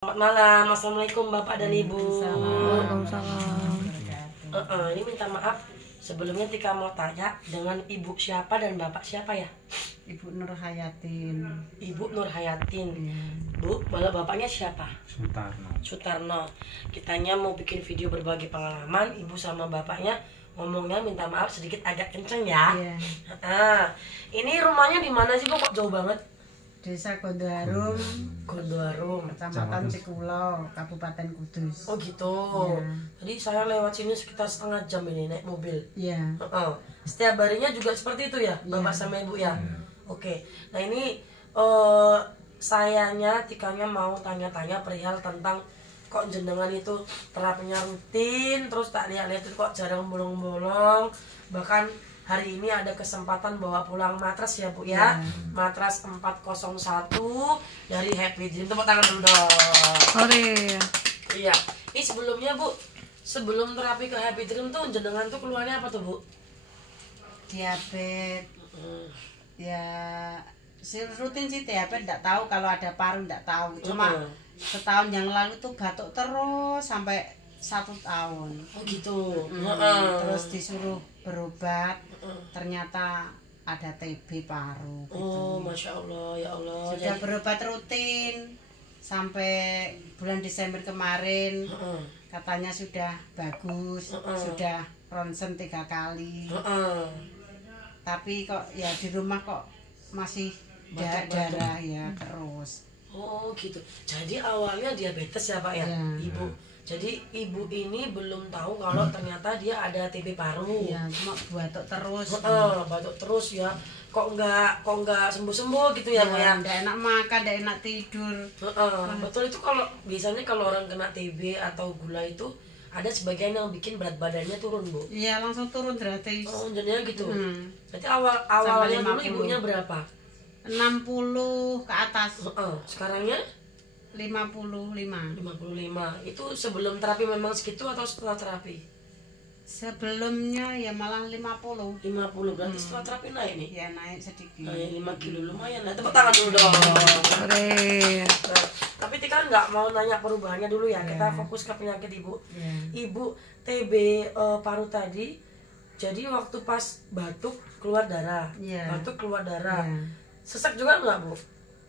Selamat malam, assalamualaikum Bapak dan Ibu. Waalaikumsalam. Ini minta maaf sebelumnya Tika mau tanya dengan Ibu siapa dan Bapak siapa ya? Ibu Nur Hayatin. Ibu Nur Hayatin. Bu, malah bapaknya siapa? Sutarno. Sutarno. Kitanya mau bikin video berbagi pengalaman. Ibu sama bapaknya ngomongnya minta maaf sedikit agak kenceng ya. Iya. Ini rumahnya di mana sih Bu? Kok jauh banget? Desa Gondoharum, Gondoharum. Kecamatan Cikulo, Kabupaten Kudus. Oh gitu. Iya. Jadi saya lewat sini sekitar setengah jam ini naik mobil. Iya. Setiap harinya juga seperti itu ya, Bapak sama Ibu ya. Oke. Nah ini sayanya Tikanya mau tanya-tanya perihal tentang kok jenengan itu terapinya rutin, terus tak lihat-lihat itu kok jarang bolong-bolong. Bahkan hari ini ada kesempatan bawa pulang matras ya Bu ya. Matras 401 dari Happy Dream. Tepuk tangan dulu dong. Sore. Iya. Ini sebelumnya Bu, sebelum terapi ke Happy Dream tuh jenengan tuh keluarnya apa tuh Bu? Diabetes. Ya, rutin sih diabetes, enggak tahu kalau ada paru enggak tahu. Cuma setahun yang lalu tuh batuk terus sampai 1 tahun. Oh gitu. Terus disuruh berobat, ternyata ada TB paru. Gitu. Oh, Masya Allah, ya Allah. Sudah berobat rutin sampai bulan Desember kemarin, katanya sudah bagus, sudah ronsen 3 kali. Tapi kok ya di rumah kok masih darah ya terus. Oh gitu. Jadi awalnya diabetes ya Pak ya, Ya. Ibu. Jadi ibu ini belum tahu kalau ternyata dia ada TB paru. Ya, cuma batuk terus. Batuk terus ya. Kok nggak sembuh-sembuh gitu ya Bu ya? Enggak enak makan, enggak enak tidur. Betul itu kalau biasanya kalau orang kena TB atau gula itu ada sebagian yang bikin berat badannya turun Bu. Iya, langsung turun gratis. Oh jadinya gitu. Hmm. Berarti awalnya dulu 50. ibunya berapa? 60 ke atas. Sekarangnya 55. 55. Itu sebelum terapi memang segitu atau setelah terapi? Sebelumnya ya malah 50. 50 berarti setelah terapi naik nih. Ya naik sedikit. Nah, ya 5 kilo lumayan. Nah, tepuk tangan dulu dong. Nah, tapi Tika nggak mau nanya perubahannya dulu ya. Kita fokus ke penyakit Ibu. Ya. Ibu TB paru tadi. Jadi waktu pas batuk keluar darah. Iya. Batuk keluar darah. Ya. Sesak juga nggak Bu?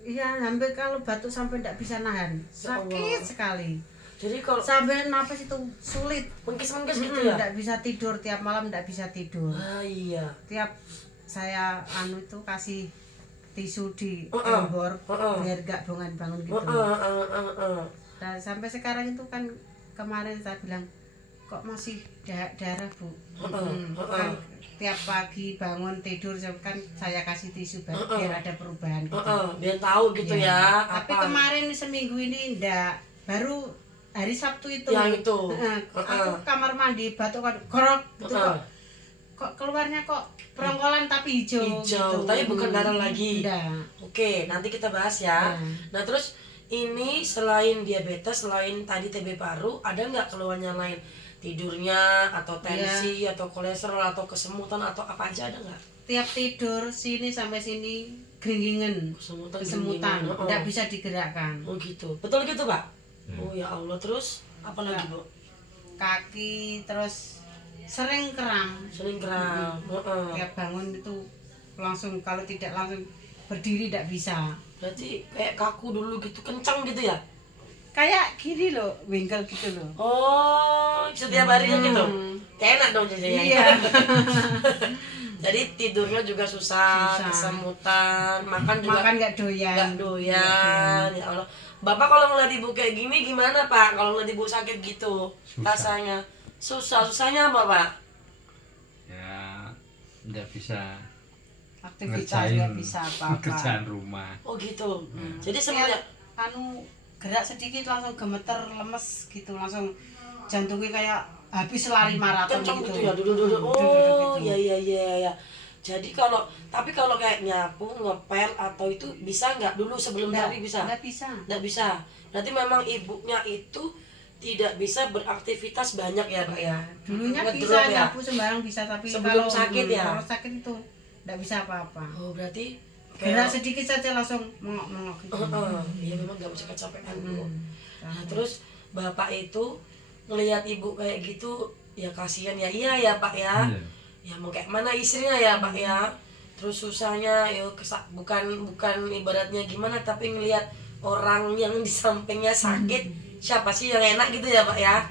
Iya, hampir kalau batuk sampai tidak bisa nahan. Sakit sekali. Jadi kalau Sampai napas itu sulit. mengkis-mengkis gitu ya? Tidak bisa tidur, tiap malam tidak bisa tidur. Ah iya. Tiap saya itu kasih tisu di embor biar gak bangun gitu. Nah, sampai sekarang itu kan kemarin saya bilang kok masih darah Bu. Kan tiap pagi bangun tidur kan saya kasih tisu biar ada perubahan gitu. Biar tahu gitu ya. Tapi apa. kemarin seminggu ini ndak, baru hari Sabtu itu. Yang itu. Aku kamar mandi batuk kan gorok gitu kok keluarnya kok perongkolan tapi hijau. Hijau, gitu. tapi bukan darah lagi. Ndak. Oke, nanti kita bahas ya. Nah terus ini selain diabetes, selain tadi TB paru, ada nggak keluhannya lain? Tidurnya atau tensi atau kolesterol atau kesemutan atau apa aja ada nggak? Tiap tidur sini sampai sini geringingan, kesemutan, ndak bisa digerakkan. Oh gitu, betul gitu Pak? Oh ya Allah, terus apa lagi Bu? Kaki terus sering kram. Sering kram. Tiap bangun itu langsung, kalau tidak langsung berdiri tidak bisa. Berarti kayak kaku dulu gitu, kencang gitu ya? Kayak gini loh, wingkel gitu loh. Oh, setiap harinya gitu? Kayak enak dong jajannya. Iya. Jadi tidurnya juga susah, kesemutan, makan juga Makan nggak doyan. nggak doyan. Ya Allah. Bapak kalau ngeliat ibu kayak gini gimana Pak? Kalau ngeliat ibu sakit gitu, rasanya susahnya apa Pak? Ya, nggak bisa Aktivitas nggak bisa apa-apa. kerjaan rumah. Oh gitu. Jadi semenjak Gerak sedikit langsung gemeter, lemes gitu, langsung jantungnya kayak habis lari maraton kencang gitu. gitu ya, duduk. Oh, iya. Jadi kalau kayak nyapu, ngepel atau itu bisa nggak dulu sebelum terapi bisa? Nggak bisa. Nggak bisa. Berarti memang ibunya itu tidak bisa beraktivitas banyak ya Pak ya? Dulunya Ngedrop bisa ya? nyapu sembarang bisa, tapi Sebelum kalau sakit ya? Kalau sakit itu nggak bisa apa-apa. Oh berarti Gerak sedikit saja langsung mengok-mengok gitu. Iya memang nggak bisa kecapean Bu. Terus bapak itu ngelihat ibu kayak gitu, ya kasihan ya. Iya ya Pak ya. Ya mau kayak mana istrinya ya Pak ya. Terus susahnya ya bukan ibaratnya gimana, tapi ngelihat orang yang di sampingnya sakit, siapa sih yang enak gitu ya Pak ya.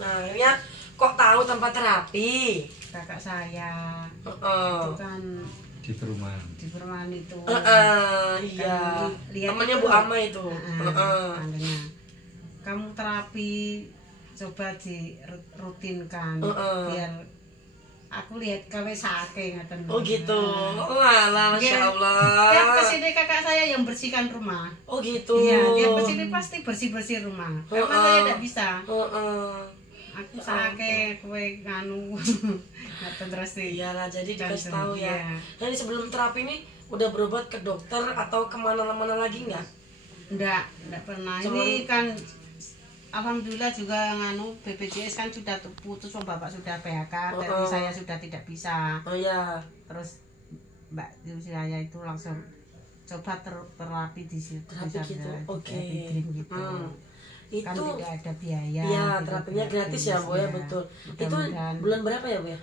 Nah akhirnya kok tahu tempat terapi? Kakak saya Oh. itu kan Di perumahan. di perumahan itu. Iya. Lihat Temannya itu. Bu Ama itu. Makanya kamu terapi coba dirutinkan biar aku lihat kawe sake ngaten. Oh gitu. Walah, Masya Allah. Tiap kesini kakak saya yang bersihkan rumah. Oh gitu. Iya, tiap kesini pasti bersih rumah. Karena saya tidak bisa. Aku sake kue nganu ngaten terus sih. Iyalah, jadi dikasih tahu ya. Iya. Nah ini sebelum terapi ini udah berobat ke dokter atau kemana-mana lagi nggak? Enggak pernah. Ini kan alhamdulillah juga nganu BPJS kan sudah putus, bapak sudah PHK, tapi saya sudah tidak bisa. Oh ya. Terus Mbak saya itu langsung coba terapi di situ. Terapi gitu. Oke. Gitu. Kan Itu tidak ada biaya. iya, gitu, terapinya gratis ya Bu ya, betul. Itu bulan berapa ya Bu ya?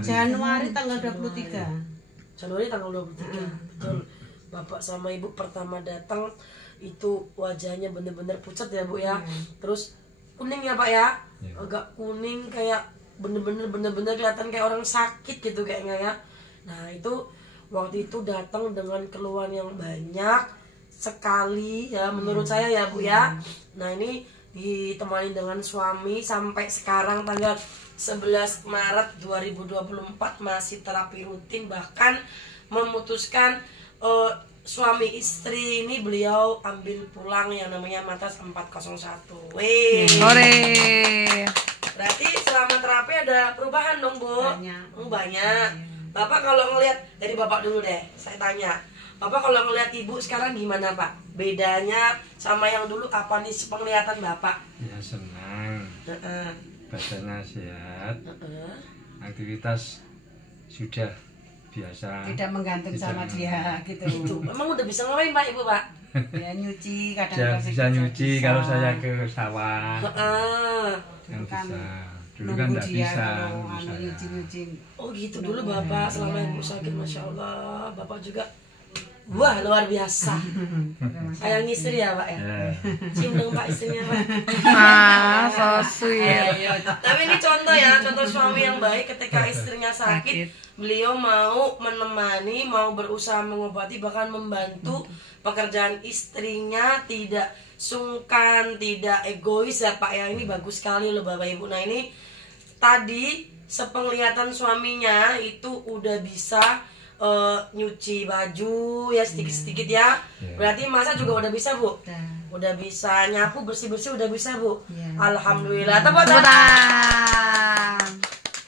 Januari tanggal 23. Januari tanggal 23. Betul. Bapak sama Ibu pertama datang itu wajahnya bener-bener pucat ya Bu ya. Terus kuning ya Pak ya. Agak kuning kayak bener-bener kelihatan kayak orang sakit gitu kayaknya ya. Nah itu waktu itu datang dengan keluhan yang banyak sekali ya menurut saya ya Bu ya. Nah ini ditemani dengan suami sampai sekarang tanggal 11 Maret 2024 masih terapi rutin, bahkan memutuskan suami istri ini beliau ambil pulang yang namanya Matas 401. Wih. Hore. Berarti selama terapi ada perubahan dong Bu? Banyak. Bapak kalau ngelihat, dari Bapak dulu deh, saya tanya. Bapak kalau ngelihat Ibu sekarang gimana Pak? Bedanya sama yang dulu apa nih penglihatan Bapak? Ya senang. Badannya sehat. Aktivitas sudah biasa. Tidak menggantung sama dia gitu. Itu memang udah bisa ngapain Pak Ibu Pak? Ya nyuci kadang Saya kasih bisa nyuci bisa. kalau saya ke sawah. Kan Yang bisa. Dulu nunggu kan tidak dia bisa. kalau nunggu saya. nyuci. Oh gitu dulu Bapak selama Ibu sakit, Masya Allah. Bapak juga wah luar biasa. Sayang istri ya Pak ya. Ya. Cium dong Pak istrinya Pak. So sweet. Tapi ini contoh ya, contoh suami yang baik ketika istrinya sakit, beliau mau menemani, mau berusaha mengobati, bahkan membantu pekerjaan istrinya, tidak sungkan, tidak egois ya Pak ya. Ini bagus sekali loh Bapak Ibu. Nah ini tadi sepenglihatan suaminya itu udah bisa nyuci baju ya sedikit-sedikit ya. Berarti masak juga udah bisa Bu? Udah bisa nyapu bersih-bersih udah bisa Bu? Alhamdulillah. Tepuk tangan.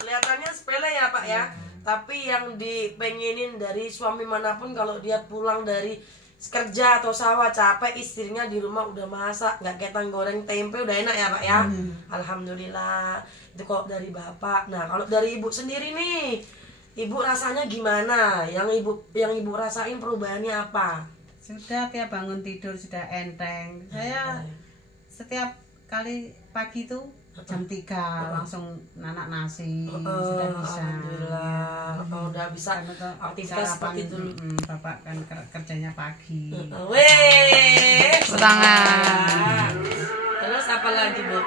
Kelihatannya sepele ya Pak ya. Tapi yang dipengenin dari suami manapun kalau dia pulang dari kerja atau sawah capek, istrinya di rumah udah masak, nggak ketang goreng tempe udah enak ya Pak ya. Alhamdulillah. Itu kok dari Bapak. Nah kalau dari Ibu sendiri nih, Ibu rasanya gimana? Yang ibu rasain perubahannya apa? Sudah tiap bangun tidur sudah enteng. Saya setiap kali pagi tuh jam 3 langsung nanak nasi sudah bisa. Alhamdulillah. Udah bisa aktivitas seperti itu. Bapak kan kerjanya pagi. Weh. Tangan. Terus apa lagi Bu?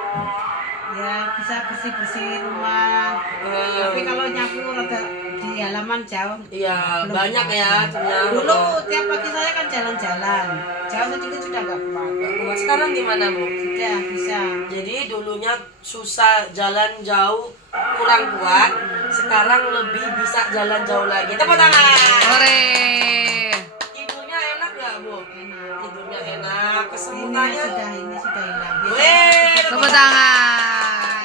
Ya bisa bersih rumah. Tapi kalau nyapu rada di halaman jauh. Iya banyak ya. Dulu tiap pagi saya kan jalan-jalan. Jauh sedikit sudah nggak kuat. Sekarang gimana Bu? Sudah bisa. Jadi dulunya susah jalan jauh kurang kuat, sekarang lebih bisa jalan jauh lagi. Tepuk tangan. Hore. Tidurnya enak nggak Bu? Enak. Tidurnya enak, kesemutannya. Ini sudah hilang. Weh, Tepuk tangan.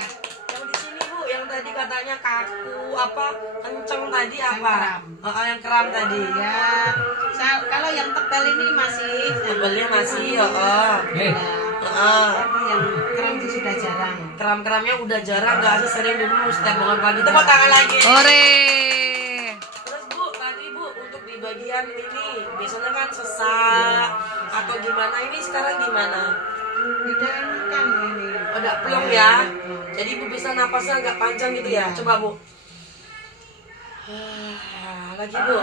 yang di sini Bu, yang tadi katanya kaku apa kenceng tadi apa? Yang kram tadi. Ya, kalau yang tebal ini masih. Tebelnya masih, Tapi yang kram itu sudah jarang. Kram-kramnya udah jarang, nggak sesering dulu setiap bangun pagi. Tepuk tangan lagi. Hore. Terus Bu, tadi Bu untuk di bagian ini biasanya kan sesak atau gimana, ini sekarang gimana? Tidak enakan ini. Ada pelong ya. Jadi ibu bisa napasnya agak panjang gitu ya. Coba bu. Lagi bu.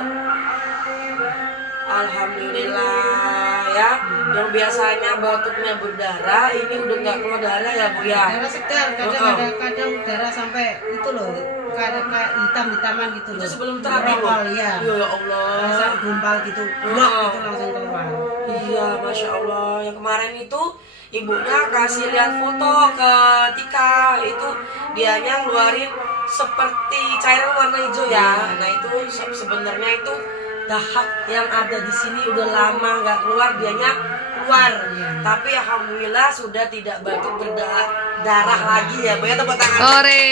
Alhamdulillah ya. Yang biasanya batuknya berdarah, ini udah nggak keluar darah ya bu ya. Darah segar, kadang ada kadang darah sampai itu loh, kayak hitam-hitaman gitu loh. Itu sebelum terapi bu. Ya. Ya Allah. Rasa gumpal gitu, blok gitu langsung keluar. Iya, masya Allah. Yang kemarin itu ibunya kasih lihat foto ke Tika, itu dianya ngeluarin seperti cairan warna hijau ya. Nah itu sebenarnya itu dahak yang ada di sini udah lama nggak keluar, dianya keluar. Tapi alhamdulillah sudah tidak batuk berdarah lagi ya, Bu ya, tepuk tangan. Ore.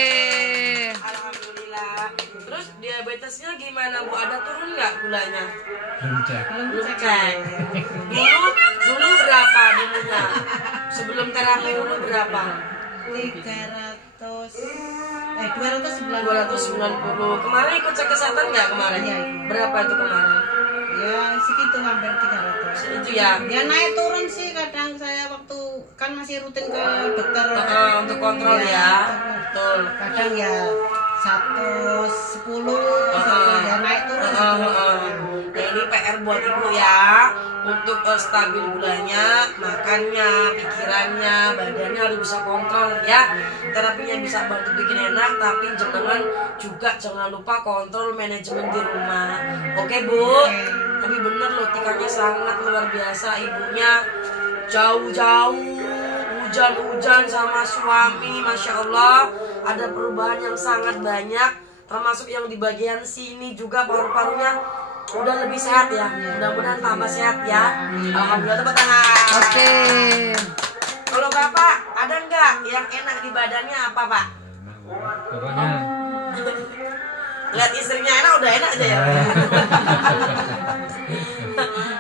Alhamdulillah. Terus diabetesnya gimana Bu? Ada turun nggak gulanya? Belum cek. Belum cek. Dulu berapa dulunya? Sebelum terapi dulu berapa? 290. Kemarin ikut cek kesehatan nggak kemarin? Iya. Berapa itu kemarin? Ya segitu hampir 300. Itu ya. Dia naik turun sih kadang saya waktu kan masih rutin ke dokter Untuk kontrol ya. Betul. Kadang ya 110 ya naik turun. Nah ini PR buat ibu ya, untuk stabil gulanya, makannya, pikirannya, badannya harus bisa kontrol ya. Terapinya bisa bantu bikin enak, tapi jangan lupa kontrol manajemen di rumah. Oke bu, tapi bener loh Tikanya sangat luar biasa, ibunya jauh-jauh hujan-hujan sama suami, masya Allah ada perubahan yang sangat banyak, termasuk yang di bagian sini juga paru-parunya udah lebih sehat ya, mudah-mudahan tambah sehat ya. Alhamdulillah, tepuk tangan. Oke. Kalau bapak ada nggak yang enak di badannya apa pak? Pokoknya Lihat istrinya enak udah enak aja ya.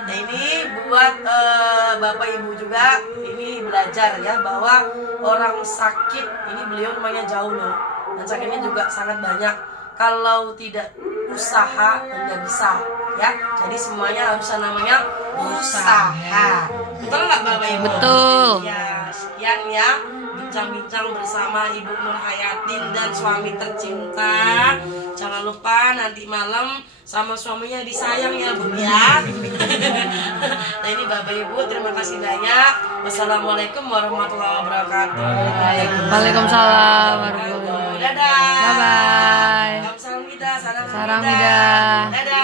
Nah ini buat bapak ibu juga ini belajar ya, bahwa orang sakit ini beliau rumahnya jauh loh, dan sakitnya juga sangat banyak. Kalau tidak usaha nggak bisa ya, jadi semuanya harus namanya usaha. Betul nggak bapak ibu? Betul. Ya sekian ya bincang-bincang bersama Ibu Nur Hayatin dan suami tercinta. Jangan lupa nanti malam sama suaminya disayang ya Bu ya. Nah ini bapak ibu terima kasih banyak. Wassalamualaikum warahmatullahi wabarakatuh. Waalaikumsalam warahmatullahi wabarakatuh. Dadah. Bye bye. Salam Mida, Salam Mida. Dadah.